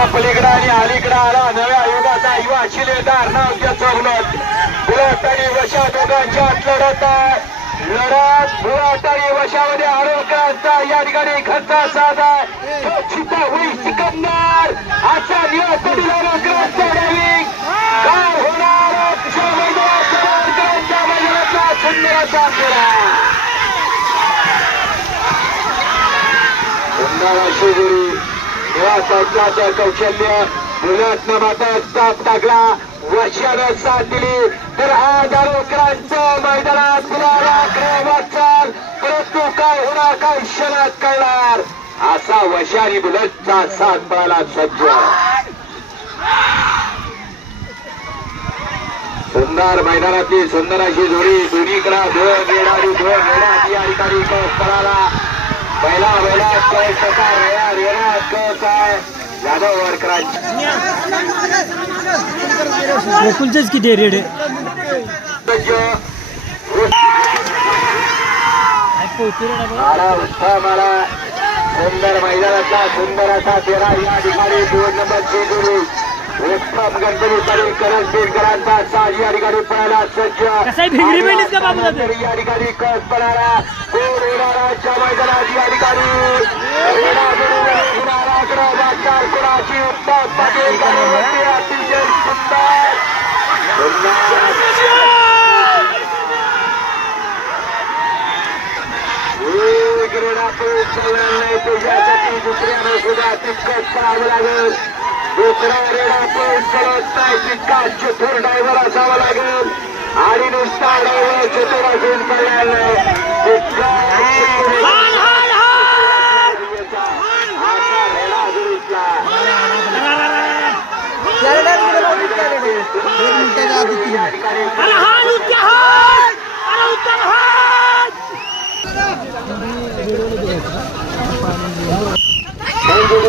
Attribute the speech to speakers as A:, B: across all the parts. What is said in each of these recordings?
A: युगाच्या पलीकडे आणि अलीकडे आला. नव्या युगाचा युवा शिलेदार नाव त्याचं उलट बुलट आणि वशा दोघांच्यात लढत आहे. लढत बुलट आणि वशामध्ये आरोग्याचा या ठिकाणी खर्चा साधा तो छिता होईल सिकंदर. आजचा दिवस दिलेला ग्रस्त डायविंग काय होणार? अतिशय मैदानात ग्रंथच्या मैदानातला सुंदर असा खेळा. सुंदर अशी गुरु या संचाचं कौशल्य मुलात माता साप टाकला वर्षानं साथ दिली. तर आज मैदानात वाचाल परंतु काय होणार काय क्षणात कळणार? असा वशारी बुलटचा साथ पळाला सज्ज. सुंदर मैदानातली सुंदर अशी जोडी दोन्हीकडे दोन रेडा दोन रेडा या ठिकाणी पळाला. पहिला पहिला कस कसा रेडा रेडा कस आहे. यादव
B: गोकुलचेच किती रेड
A: आला सुंदर मैदानातला सुंदर असा तेरा या ठिकाणी दोन नंबरची गुरु उत्तम गणपती पाटील करत बेडकरांचा साज या ठिकाणी पळाला सज्ज. या ठिकाणी कस पळाला. गोल होणाराच्या मैदानात या ठिकाणी कुणाची? उत्तम पाटील अतिशय सुंदर त्याच्यासाठी दुसऱ्यानं सुद्धा तितकंच लागेल. दुसरा रेडा पळून चलत नाही तितका चतुर ड्रायव्हर असावा लागेल. आणि नुसता ड्रायव्हर चतुर असून चालणार नाही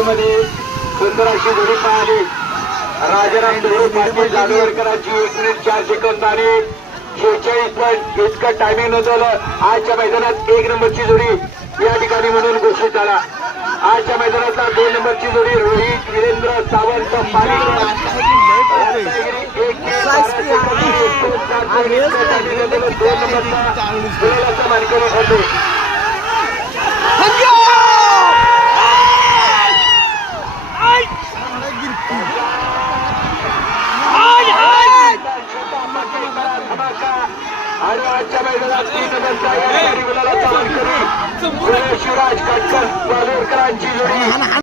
A: मध्ये सुंदर जोडी पाहिली राजाराम धोळे पाटील जाधवकरांची एक मिनिट चार सेकंद आणि शेहेचाळीस पॉईंट इतकं टायमिंग नोंदवलं आजच्या मैदानात एक नंबरची जोडी या ठिकाणी म्हणून घोषित झाला. आजच्या मैदानातला दोन नंबरची जोडी रोहित वीरेंद्र सावंत दोन नंबरचा. मानकरी ठरले आजच्या मैदानात तीन नंबरचा शिवराज कटकर वालोरकरांची जोडी